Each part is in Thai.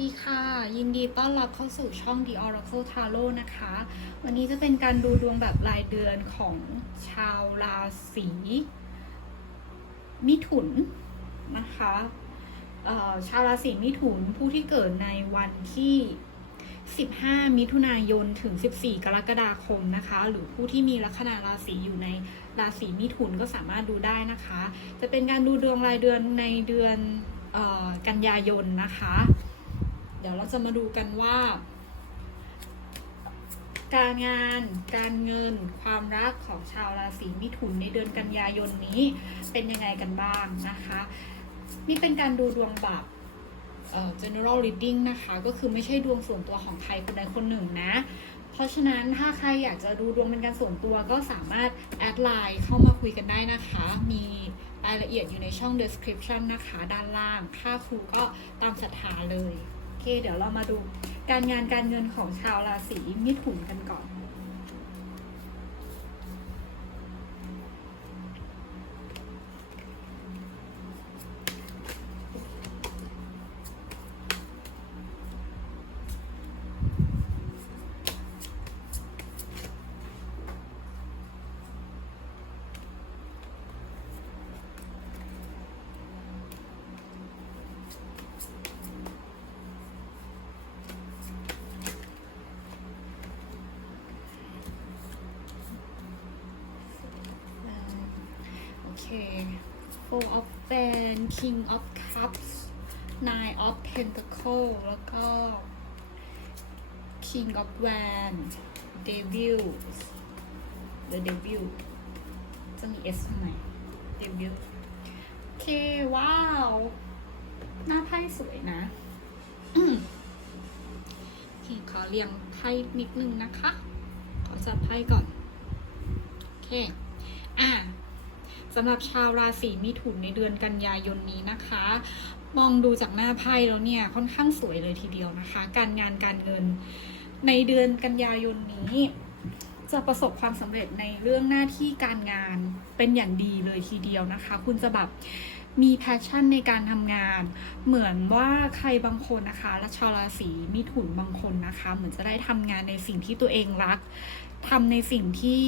ดีค่ะ ยินดีต้อนรับเข้าสู่ช่อง The Oracle Tarot นะคะ วันนี้จะเป็นการดูดวงแบบรายเดือนของชาวราศีมิถุนนะคะชาวราศีมิถุนผู้ที่เกิดในวันที่ 15 มิถุนายนถึง 14 กรกฎาคมนะคะ หรือผู้ที่มีลัคนาราศีอยู่ในราศีมิถุนก็สามารถดูได้นะคะ จะเป็นการดูดวงรายเดือนในเดือนกันยายนนะคะ เดี๋ยวเราจะมาดูกันว่า การงานการเงินความรักของชาวราศีมิถุนในเดือนกันยายนนี้เป็นยังไงกันบ้างนะคะ นี่เป็นการดูดวงแบบเอ่อ general reading นะคะ ก็คือไม่ใช่ดวงส่วนตัวของใครคนใดคนหนึ่งนะ เพราะฉะนั้นถ้าใครอยากจะดูดวงเป็นการส่วนตัวก็สามารถแอดไลน์เข้ามาคุยกันได้นะคะ มีรายละเอียดอยู่ในช่อง description นะคะ ด้านล่าง ค่าครูก็ตามศรัทธาเลย เค เดี๋ยวเรามาดูการงานการเงินของชาวราศีมิถุนกันก่อน โอเค Four of Wands King of Cups Nine of Pentacle แล้วก็ King of Wands Devil The Devil จะมี S ทำไม Devil โอเค ว้าว หน้าไพ่สวยนะโอเคขอเรียงไพ่นิดนึงนะคะ ขอจับไพ่ก่อน โอเค อะ สำหรับชาวราศีมิถุนในเดือนกันยายนนี้นะคะ มองดูจากหน้าไพ่แล้วเนี่ยค่อนข้างสวยเลยทีเดียวนะคะ การงานการเงินในเดือนกันยายนนี้จะประสบความสำเร็จในเรื่องหน้าที่การงานเป็นอย่างดีเลยทีเดียวนะคะ คุณจะแบบมีแพชชั่นในการทำงาน เหมือนว่าใครบางคนนะคะ และชาวราศีมิถุนบางคนนะคะ เหมือนจะได้ทำงานในสิ่งที่ตัวเองรักทำในสิ่งที่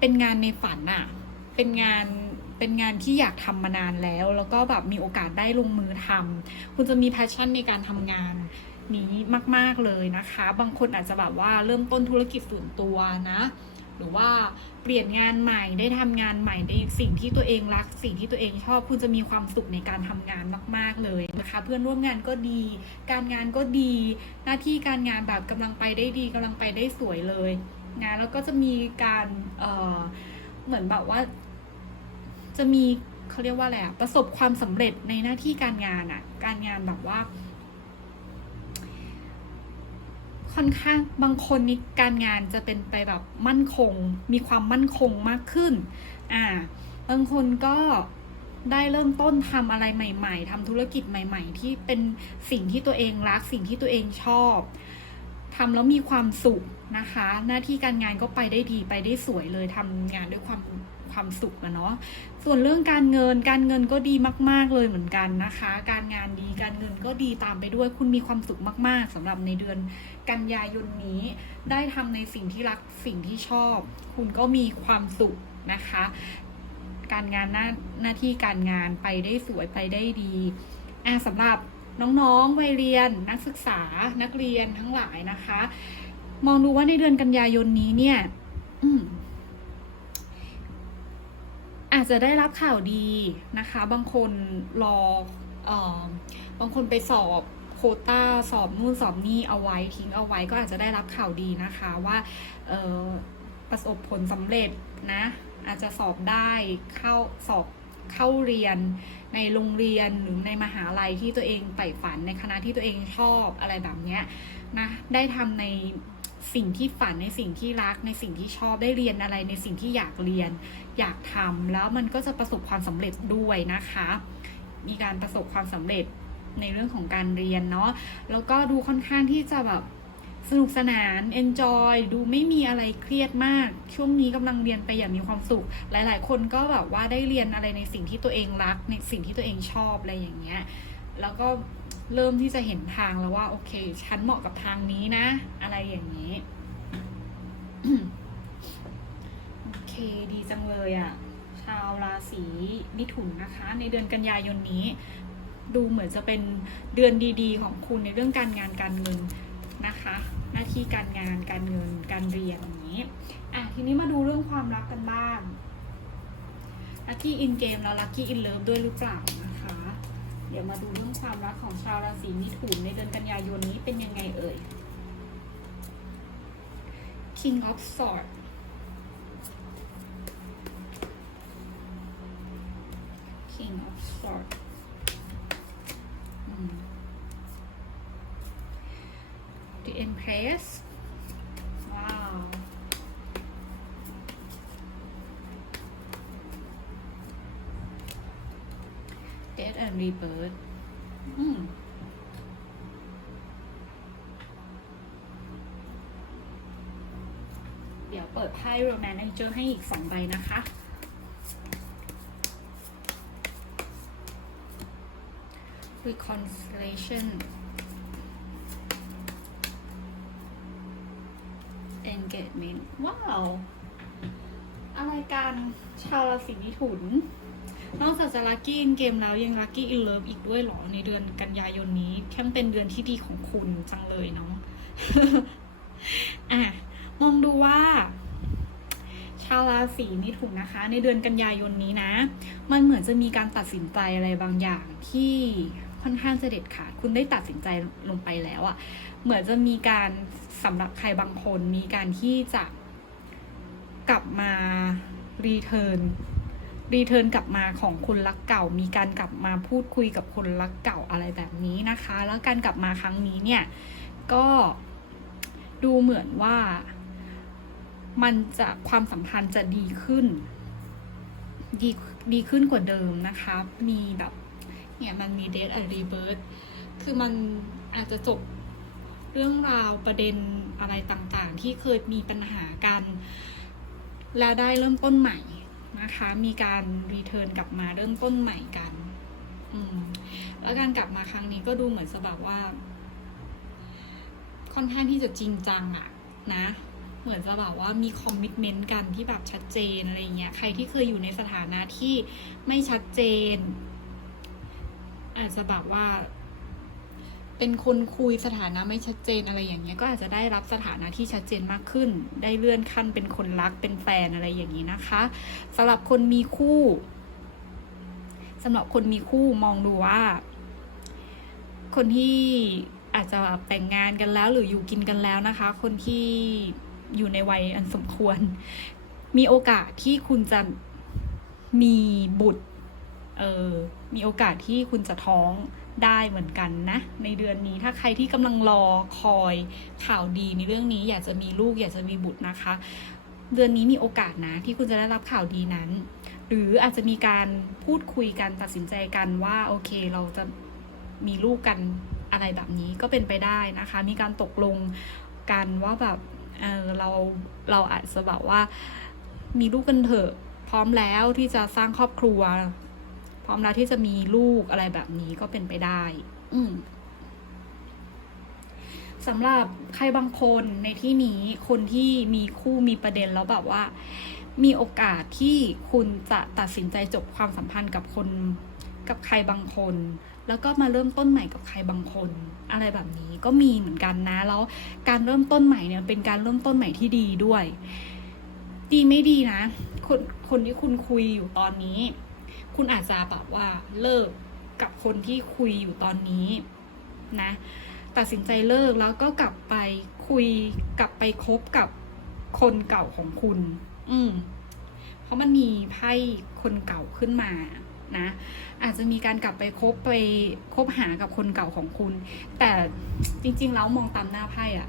เป็นงานในฝันอะ เป็นงานเป็นงานที่อยากทำมานานแล้ว แล้วก็แบบมีโอกาสได้ลงมือทำคุณจะมีแพชชั่นในการทำงานนี้มาก ๆเลยนะคะ บางคนอาจจะแบบว่าเริ่มต้นธุรกิจส่วนตัวนะ หรือว่าเปลี่ยนงานใหม่ได้ทำงานใหม่ในสิ่งที่ตัวเองรัก สิ่งที่ตัวเองชอบคุณจะมีความสุขในการทำงานมาก ๆเลยนะคะ เพื่อนร่วมงานก็ดี การงานก็ดี หน้าที่การงานแบบกำลังไปได้ดีกำลังไปได้สวยเลยนะแล้วก็จะมีการเออเหมือนแบบว่า จะมีเขาเรียกว่าอะไรอะประสบความสำเร็จในหน้าที่การงานอะการงานแบบว่า ค่อนข้างบางคนนี่การงานจะเป็นไปแบบมั่นคง มีความมั่นคงมากขึ้น อ่า บางคนก็ได้เริ่มต้นทำอะไรใหม่ ๆทำธุรกิจใหม่ ๆ ที่เป็นสิ่งที่ตัวเองรัก สิ่งที่ตัวเองชอบทำแล้วมีความสุขนะคะ หน้าที่การงานก็ไปได้ดีไปได้สวยเลยทำงานด้วยความ ความสุขนะเนาะส่วนเรื่องการเงินการเงินก็ดีมาก ๆเลยเหมือนกันนะคะ การงานดีการเงินก็ดีตามไปด้วยคุณมีความสุขมาก ๆสำหรับในเดือนกันยายนนี้ ได้ทำในสิ่งที่รักสิ่งที่ชอบ คุณก็มีความสุขนะคะ การงานหน้าหน้าที่การงานไปได้สวยไปได้ดีอะสำหรับน้องๆวัยเรียน นักศึกษานักเรียนทั้งหลายนะคะ มองดูว่าในเดือนกันยายนนี้เนี่ย อาจจะได้รับข่าวดีนะคะ บางคนรออบางคนไปสอบโคต้าสอบนู่นสอบนี่เอาไว้ทิ้งเอาไว้ก็อาจจะได้รับข่าวดีนะคะว่าประสบผลสำเร็จนะ อาจจะสอบได้เข้าสอบเข้าเรียนในโรงเรียนหรือในมหาลัยที่ตัวเองใฝ่ฝันในคณะที่ตัวเองชอบอะไรแบบเนี้ยนะได้ทำใน สิ่งที่ฝันในสิ่งที่รักในสิ่งที่ชอบได้เรียนอะไรในสิ่งที่อยากเรียน อยากทำแล้วมันก็จะประสบความสำเร็จด้วยนะคะ มีการประสบความสำเร็จในเรื่องของการเรียนเนาะแล้วก็ดูค่อนข้างที่จะแบบสนุกสนาน enjoy ดูไม่มีอะไรเครียดมาก ช่วงนี้กำลังเรียนไปอย่างมีความสุข หลาย ๆ คนก็แบบว่าได้เรียนอะไรในสิ่งที่ตัวเองรัก ในสิ่งที่ตัวเองชอบอะไรอย่างเงี้ย แล้วก็ เริ่มที่จะเห็นทางแล้วว่า โอเค ฉันเหมาะกับทางนี้นะ อะไรอย่างนี้โอเคดีจังเลยอะ่ะ ชาวราศีมิถุนนะคะ ในเดือนกันยายนนี้ ดูเหมือนจะเป็นเดือนดี ๆ ของคุณในเรื่องการงานการเงินนะคะ หน้าที่การงานการเงินการเรียนอย่างนี้อะทีนี้มาดูเรื่องความรักกันบ้างลัคกี้อินเกมแล้วลัคกี้อินเลิฟด้วยหรือเปล่านะคะ เดี๋ยวมาดูเรื่องความรักของชาวราศีมิถุนในเดือนกันยายนนี้เป็นยังไงเอ่ย King of Swords King of Swords The Empress าว Death and Rebirth อืมเดี๋ยวเปิดไพ่ Romance Angel ให้อีกสองใบนะคะ Reconciliation Engagement ว้าว อะไรกัน ชาวราศีมิถุน นอกจากจะลัคกี้อินเกมแล้วยังลัคกี้อินเลิฟอีกด้วยเหรอ ในเดือนกันยายนนี้ช่เป็นเดือนที่ดีของคุณจังเลยเนาะอะมองดูว่า ชาวราศีมิถุนนะคะ ในเดือนกันยายนนี้นะ มันเหมือนจะมีการตัดสินใจอะไรบางอย่างที่ค่อนข้างจะเด็ดขาด คุณได้ตัดสินใจลงไปแล้วอะ่ะ เหมือนจะมีการสำหรับใครบางคนมีการที่จะกลับมารีเทิร์น รีเทิร์นกลับมาของคนรักเก่า มีการกลับมาพูดคุยกับคนรักเก่าอะไรแบบนี้นะคะ แล้วการกลับมาครั้งนี้เนี่ย ก็ดูเหมือนว่า มันจะความสัมพันธ์จะดีขึ้น ดีดีขึ้นกว่าเดิมนะคะ มีแบบเนี่ยมันมีเดทอะรีเบิร์คือมันอาจจะจบเรื่องราวประเด็นอะไรต่างๆ ที่เคยมีปัญหากัน แล้วได้เริ่มต้นใหม่ นะคะ มีการรีเทิร์นกลับมาเริ่มต้นใหม่กันอืมแล้วการกลับมาครั้งนี้ก็ดูเหมือนจะแบบว่า ค่อนข้างที่จะจริงจังอะนะ เหมือนจะแบบว่ามีคอมมิชเมนต์กันที่แบบชัดเจนอะไรเงี้ย ใครที่เคยอยู่ในสถานะที่ไม่ชัดเจน อาจจะแบบว่า เป็นคนคุยสถานะไม่ชัดเจนอะไรอย่างเงี้ยก็อาจจะได้รับสถานะที่ชัดเจนมากขึ้น ได้เลื่อนขั้นเป็นคนรักเป็นแฟนอะไรอย่างนี้นะคะสำหรับคนมีคู่สำหรับคนมีคู่มองดูว่า คนที่อาจจะแต่งงานกันแล้วหรืออยู่กินกันแล้วนะคะ คนที่อยู่ในวัยอันสมควร มีโอกาสที่คุณจะมีบุตรเออมีโอกาสที่คุณจะท้อง ได้เหมือนกันนะ ในเดือนนี้ถ้าใครที่กำลังรอคอยข่าวดีในเรื่องนี้อยากจะมีลูกอยากจะมีบุตรนะคะ เดือนนี้มีโอกาสนะที่คุณจะได้รับข่าวดีนั้น หรืออาจจะมีการพูดคุยกันตัดสินใจกันว่าโอเคเราจะมีลูกกันอะไรแบบนี้ก็เป็นไปได้นะคะ มีการตกลงกันว่าแบบเเราเราอาจจะแบบว่ามีลูกกันเถอะพร้อมแล้วที่จะสร้างครอบครัว ร้อมแล้วที่จะมีลูกอะไรแบบนี้ก็เป็นไปได้ อืมสำหรับใครบางคนในที่นี้คนที่มีคู่มีประเด็นแล้วแบบว่า มีโอกาสที่คุณจะตัดสินใจจบความสัมพันธ์กับคนกับใครบางคน แล้วก็มาเริ่มต้นใหม่กับใครบางคน อะไรแบบนี้ก็มีเหมือนกันนะ แล้วการเริ่มต้นใหม่เนี่ยเป็นการเริ่มต้นใหม่ที่ดีด้วย ดีไม่ดีนะ คนคนที่คุณคุยอยู่ตอนนี้ คุณอาจจะแบบว่าเลิกกับคนที่คุยอยู่ตอนนี้นะ ตัดสินใจเลิกแล้วก็กลับไปคุยกลับไปคบกับคนเก่าของคุณ อืมเพราะมันมีไพ่คนเก่าขึ้นมานะ อาจจะมีการกลับไปคบไปคบหากับคนเก่าของคุณ แต่จริงๆแล้วมองตามหน้าไพ่อะ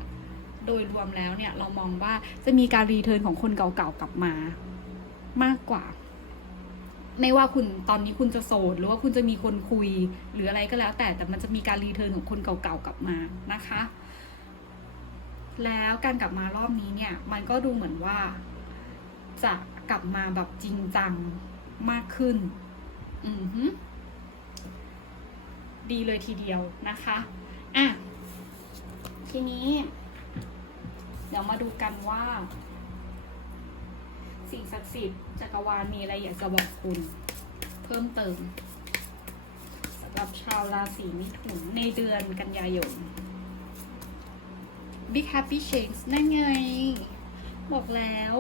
โดยรวมแล้วเนี่ยเรามองว่าจะมีการรีเทิร์นของคนเก่าๆกลับมามากกว่า ไม่ว่าคุณตอนนี้คุณจะโสด หรือว่าคุณจะมีคนคุย หรืออะไรก็แล้ว แต่แต่มันจะมีการรีเทิร์นของคนเก่าๆกลับมานะคะ แล้วการกลับมารอบนี้เนี่ย มันก็ดูเหมือนว่า จะกลับมาแบบจริงจังมากขึ้น อือฮึดีเลยทีเดียวนะคะอะทีนี้ เดี๋ยวมาดูกันว่า สิ่งศักดิ์สิทธิ์จักรวาลมีอะไรอยากจะบอกคุณ เพิ่มเติมสำหรับชาวราศีมิถุนในเดือนกันยายน Big Happy Change นั่นไง บอกแล้ว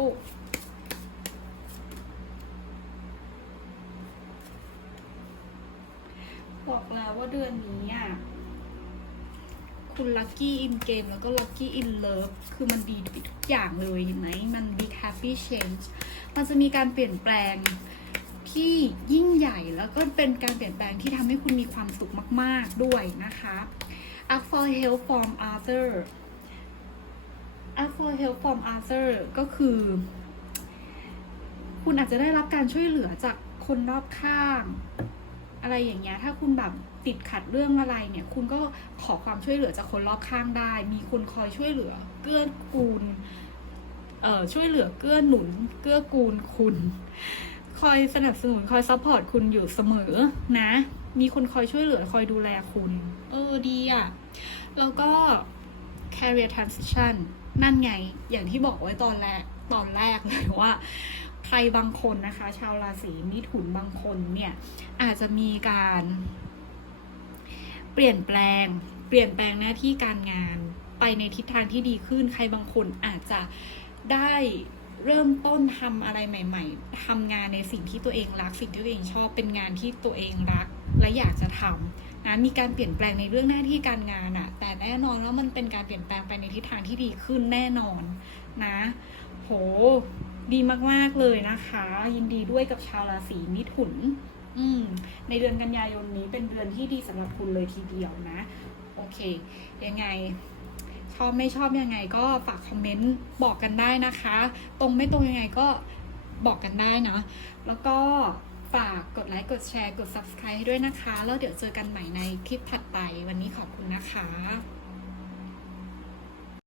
บอกแล้วว่าเดือนนี้อะ คุณลั c กี้อินเกมแล้วก็ลั c กี้อินเลิฟคือมันดีไปทุกอย่างเลยเห็นไหมมัน Big Happy Change มันจะมีการเปลี่ยนแปลงที่ยิ่งใหญ่แล้วก็เป็นการเปลี่ยนแปลงที่ทำให้คุณมีความสุขมาก ๆ ด้วยนะคะ Ask for help from other Ask for help from other ก็คือ คุณอาจจะได้รับการช่วยเหลือจากคนรอบข้าง อะไรอย่างเงี้ยถ้าคุณแบบ ติดขัดเรื่องอะไรเนี่ย คุณก็ขอความช่วยเหลือจากคนรอบข้างได้ มีคนคอยช่วยเหลือ เกื้อกูลเอ่อช่วยเหลือเกื้อหนุน เกื้อกูลคุณ คอยสนับสนุนคอยซัพพอร์ตคุณอยู่เสมอนะ มีคนคอยช่วยเหลือคอยดูแลคุณ เออดีอะ่ะแล้วก็ career transition นั่นไงอย่างที่บอกไว้ตอนแรกตอนแรกเลยว่าใครบางคนนะคะ ชาวราศีมิถุนบางคนเนี่ย อาจจะมีการ เปลี่ยนแปลง เปลี่ยนแปลงหน้าที่การงาน ไปในทิศทางที่ดีขึ้น ใครบางคนอาจจะได้เริ่มต้นทำอะไรใหม่ ๆทำงานในสิ่งที่ตัวเองรัก สิ่งที่ตัวเองชอบ เป็นงานที่ตัวเองรัก และอยากจะทำนะมีการเปลี่ยนแปลงในเรื่องหน้าที่การงานอะแต่แน่นอนว่ามันเป็นการเปลี่ยนแปลงไปในทิศทางที่ดีขึ้นแน่นอนนะ โห ดีมากๆเลยนะคะ ยินดีด้วยกับชาวราศีมิถุน อืม ในเดือนกันยายนนี้เป็นเดือนที่ดีสำหรับคุณเลยทีเดียวนะ โอเค ยังไง ชอบไม่ชอบยังไงก็ฝากคอมเมนต์บอกกันได้นะคะ ตรงไม่ตรงยังไงก็บอกกันได้นะ แล้วก็ฝากกดไลค์ กดแชร์ กด subscribe ด้วยนะคะ แล้วเดี๋ยวเจอกันใหม่ในคลิปถัดไป วันนี้ขอบคุณนะคะ